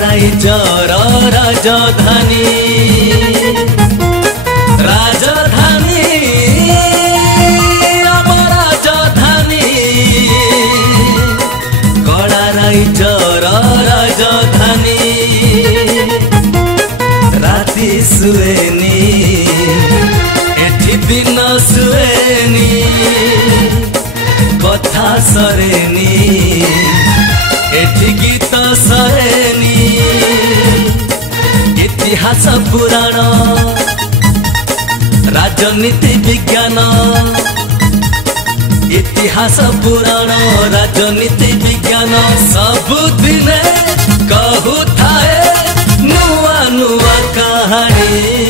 Riser राजधानी राजधानी अब राजधानी कड़ा राइजर राजधानी राति सुएनी एठी दिन सुएनी कथा सरेनी एठी गीत सरेनी इतिहास पुराण राजनीति विज्ञान इतिहास पुराण राजनीति विज्ञान सबुदिने कहू थाए नुआ नुआ कहानी।